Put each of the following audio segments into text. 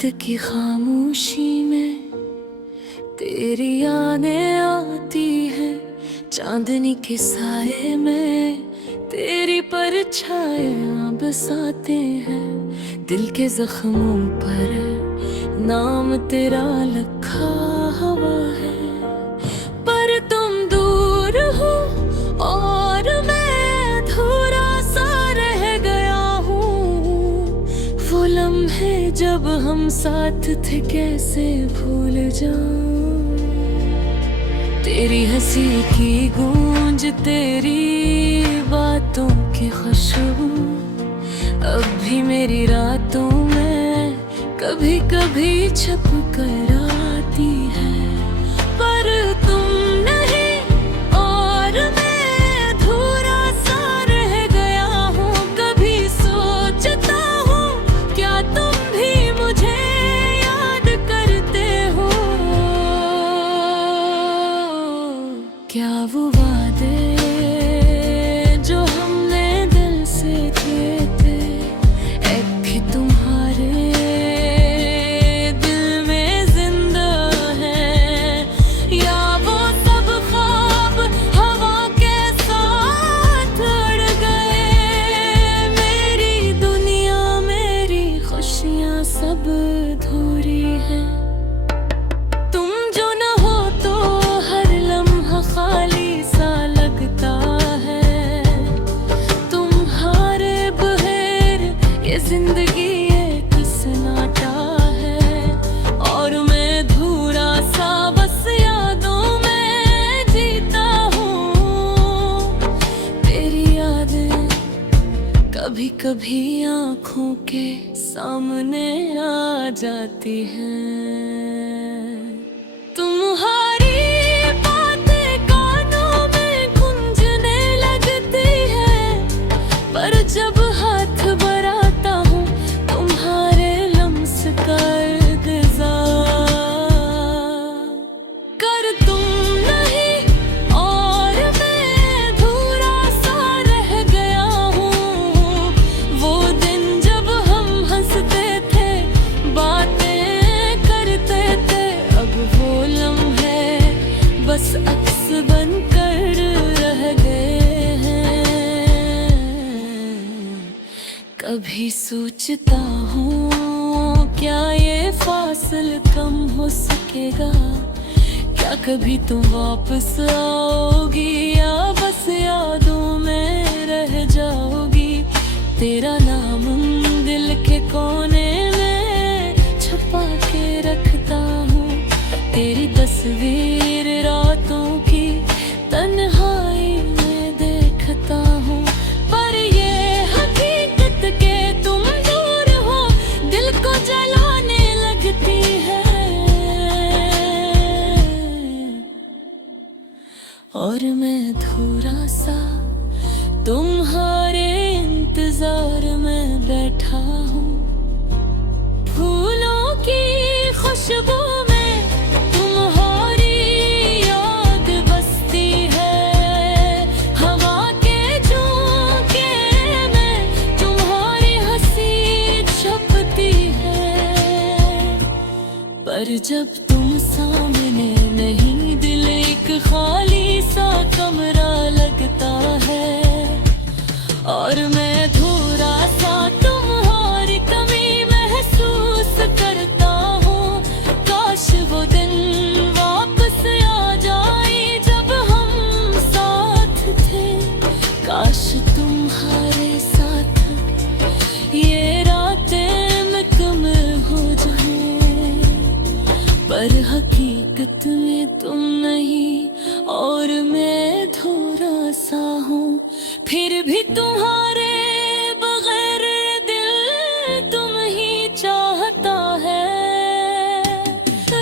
रात की खामोशी में तेरी यादें आती हैं, चांदनी के साए में तेरी परछाइयां बसाते हैं। दिल के जख्मों पर नाम तेरा लिखा हुआ है, पर तुम दूर हो और मैं अधूरा सा रह गया हूँ। वो लम्हे जब हम साथ थे कैसे भूल जाऊं। तेरी हंसी की गूंज, तेरी बातों की खुशबू अब भी मेरी रातों में कभी कभी छुप कर आती है। पर तुम नहीं और मैं अधूरा सा रह गया हूँ। कभी सोचता हूँ क्या तुम भी मुझे याद करते हो। क्या वो वादे जो हमने दिल से किए थे एक तुम्हारे दिल में जिंदा है, या वो सब ख्वाब हवा के साथ उड़ गए। मेरी दुनिया मेरी खुशियाँ सब अधूरी है। तुम जो न हो तो हर लम्हा खाली सा लगता है। तुम्हारे बगैर ये जिंदगी एक सन्नाटा है, और मैं अधूरा सा बस यादों में जीता हूँ। तेरी यादें कभी कभी आँखों के सामने आ जाती हैं। तुम्हारी बातें कानों में गूंजने लगती है, पर जब हाथ बढ़ाता हूँ तुम्हारे लम्स का इंतजार कर। तुम नहीं और मैं अधूरा सा रह गया हूँ। वो दिन जब हम हंसते थे बातें करते थे, अब वो लम्हे बस अक्स बनकर रह गए हैं। कभी सोचता हूँ क्या ये फासिल कम हो सकेगा। क्या कभी तुम वापस आओगी या बस यादों में रह जाओगी। तेरा नाम दिल के कोने में छुपा के रखता हूँ। तेरी तस्वीर रातों की तन्हाई में देखता हूँ। पर ये हकीकत के तुम दूर हो दिल को जलाने लगती है। और मैं थोड़ा सा तुम्हारे इंतजार में बैठा हूँ। फूलों की खुशबू में तुम्हारी याद बसती है। हवा के झोंके में तुम्हारी हंसी छुपती है। पर जब तुम सामने नहीं दिल एक खाली सा कमरा लगता है, और मैं अधूरा सा तुम्हारी कमी महसूस करता हूँ। काश वो दिन वापस आ जाए जब हम साथ थे। काश तुम्हारे साथ ये रातें मुकम्मल हो जाए, पर हकीकत में तुम नहीं और मैं अधूरा सा हूँ। फिर भी तुम्हारे बगैर दिल तुम ही चाहता है।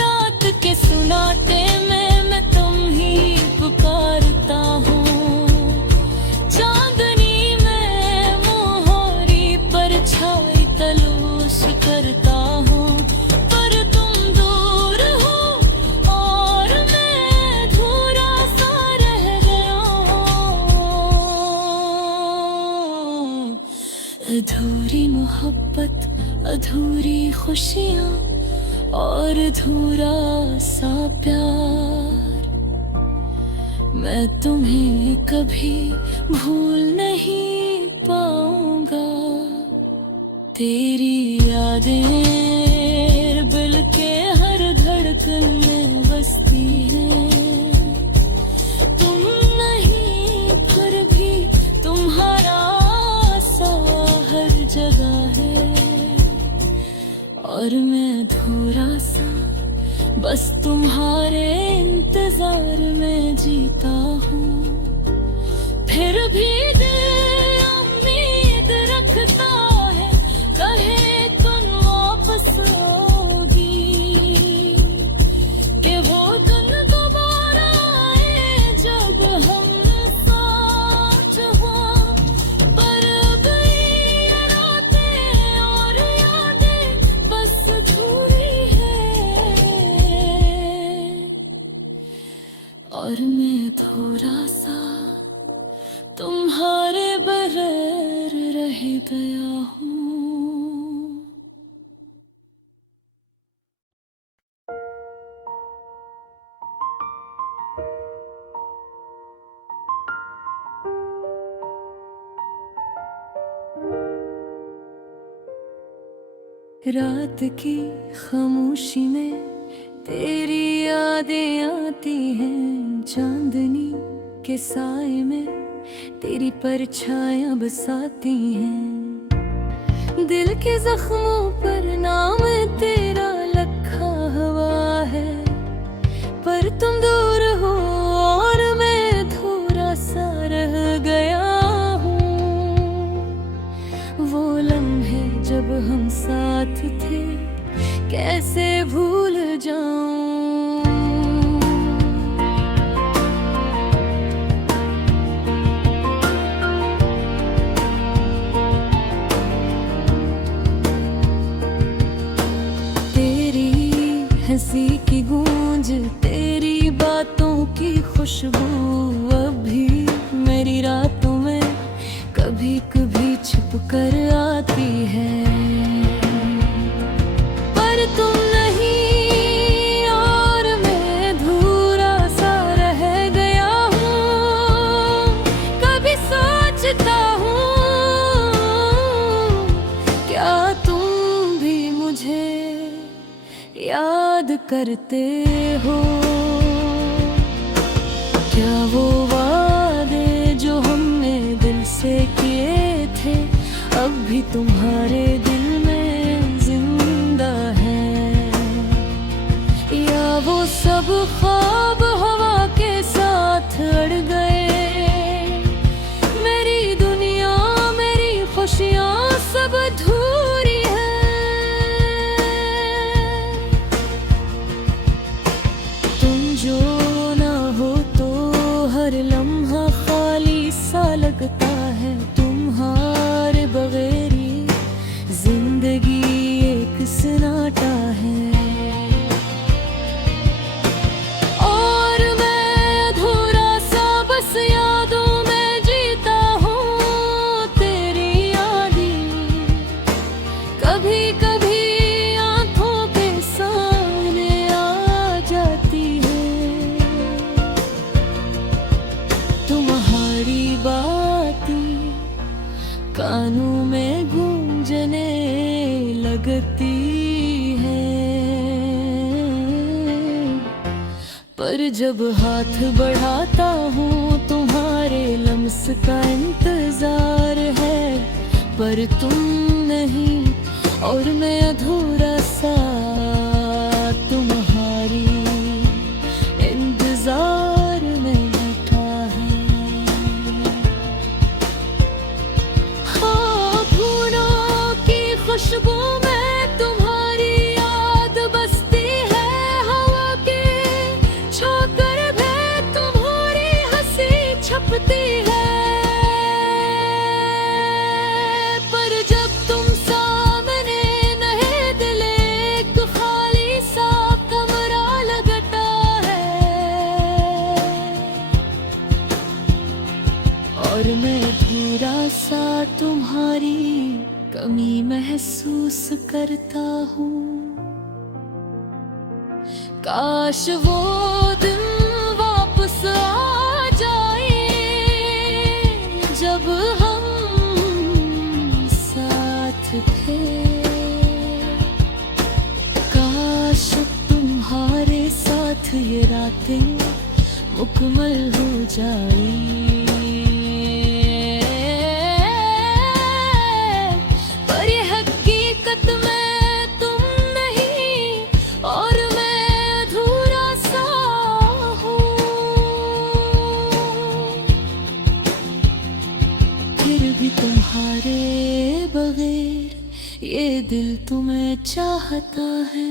रात के सुनाते में मैं तुम ही पुकारता हूँ। चांदनी में मोहरी परछाई तलाश करता हूँ, पर तुम दूर हो और मैं अधूरा सा रह गया हूँ। खुशियाँ और अधूरा सा प्यार। मैं तुम्हें कभी भूल नहीं पाऊंगा। तेरी यादें दिल के हर धड़कन में बसती हैं। तुम नहीं फिर भी तुम्हारा सा हर जगह है। और मैं थोड़ा सा बस तुम्हारे इंतजार में जीता हूँ। फिर भी दिल उम्मीद रखता है, कहे तुम वापस आओगी, कि वो दिन दोबारा आए जब हम साथ हों। पर अब ये रातें और यादें बस अधूरी है। और मैं थोड़ा सा तुम्हारे बगैर रह गया हूँ। रात की खामोशी में तेरी यादें आती हैं। चांदनी के साए में तेरी परछायां बसाती हैं। दिल के जख्मों पर नाम तेरा लिखा हुआ है। पर तुम दूर हो और मैं थोड़ा सा रह गया हूँ। वो लम्हे जब हम साथ थे कैसे भूल जाऊं। हंसी की गूंज, तेरी बातों की खुशबू अब भी मेरी रातों में कभी कभी छिप कर आती है। पर तुम नहीं और मैं अधूरा सा रह गया हूँ। कभी सोचता हूँ क्या तुम भी मुझे याद करते हो। क्या वो वादे जो हमने दिल से किए थे अब भी तुम्हारे दिल में जिंदा है। या वो सब ख्वाब हवा के साथ अड़ गए। मेरी दुनिया मेरी खुशियाँ सब अधूरी है। जो ना हो तो हर लम्हा खाली सा लगता है। तुम्हारे बगैर जिंदगी एक सन्नाटा है। और मैं अधूरा सा बस यादों में जीता हूँ। तेरी यादें कभी कभी आंखों के सामने आ जाती है। तुम्हारी बातें कानों में गूंजने लगती है। पर जब हाथ बढ़ाता हूँ तुम्हारे लम्स का इंतजार है। पर तुम नहीं और मैं अधूरा सा तुम्हारी इंतजार में बैठा है। हाँ, फूलों की खुशबू में तुम्हारी याद बसती है। हवा के झोंकर में तुम्हारी हंसी छपती है। पर जब तुम सामने नहीं, दिल एक खाली सा कमरा लगता है। और मैं पूरा सा तुम्हारी कमी महसूस करता हूँ। काश वो दिन वापस आ जाए जब हम साथ थे। काश तुम्हारे साथ ये रातें मुकम्मल हो जाए। पर ये हकीकत में तुम नहीं और मैं अधूरा सा हूँ। फिर भी तुम्हारे बगैर ये दिल तुम्हें चाहता है।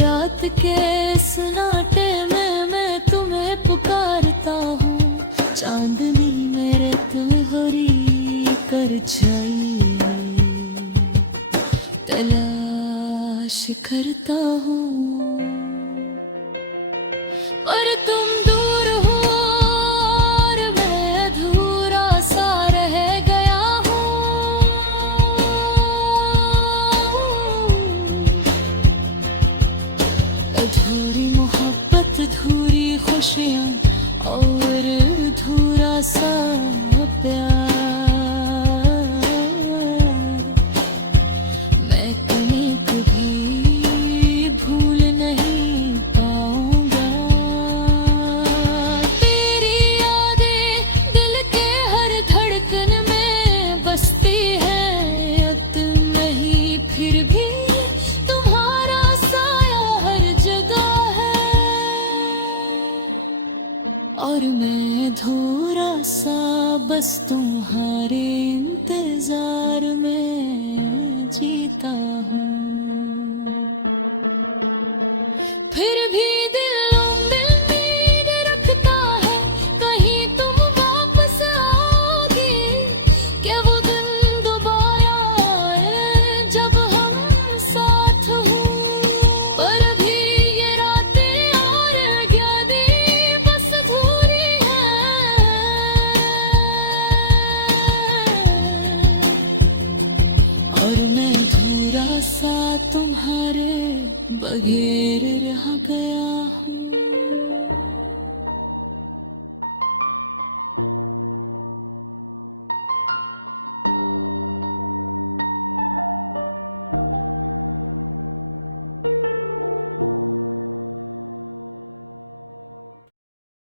रात के सन्नाटे में मैं तुम्हें पुकारता हूँ। चांदनी मेरे तुम्हारी कर जाइए तलाश करता हूँ। पर तुम दूर हो और मैं अधूरा सा रह गया हूँ। अधूरी मोहब्बत, अधूरी खुशियाँ और अधूरा सा प्यार। मैं तुम्हें कभी भूल नहीं पाऊंगा। तेरी यादें दिल के हर धड़कन में बसती है। अब तुम नहीं फिर भी तुम्हारा साया हर जगह है। और मैं अधूरा सा बस तुम्हारे इंतजार में जीता हूँ। फिर भी दिल उम्मीद रखता है कहीं तुम वापस आओगी। क्या वो दिन दोबारा आए जब हम साथ हों। पर अभी ये रातें और यादें बस अधूरी हैं। और मैं अधूरा सा तुम्हारे बगैर रह गया हूँ।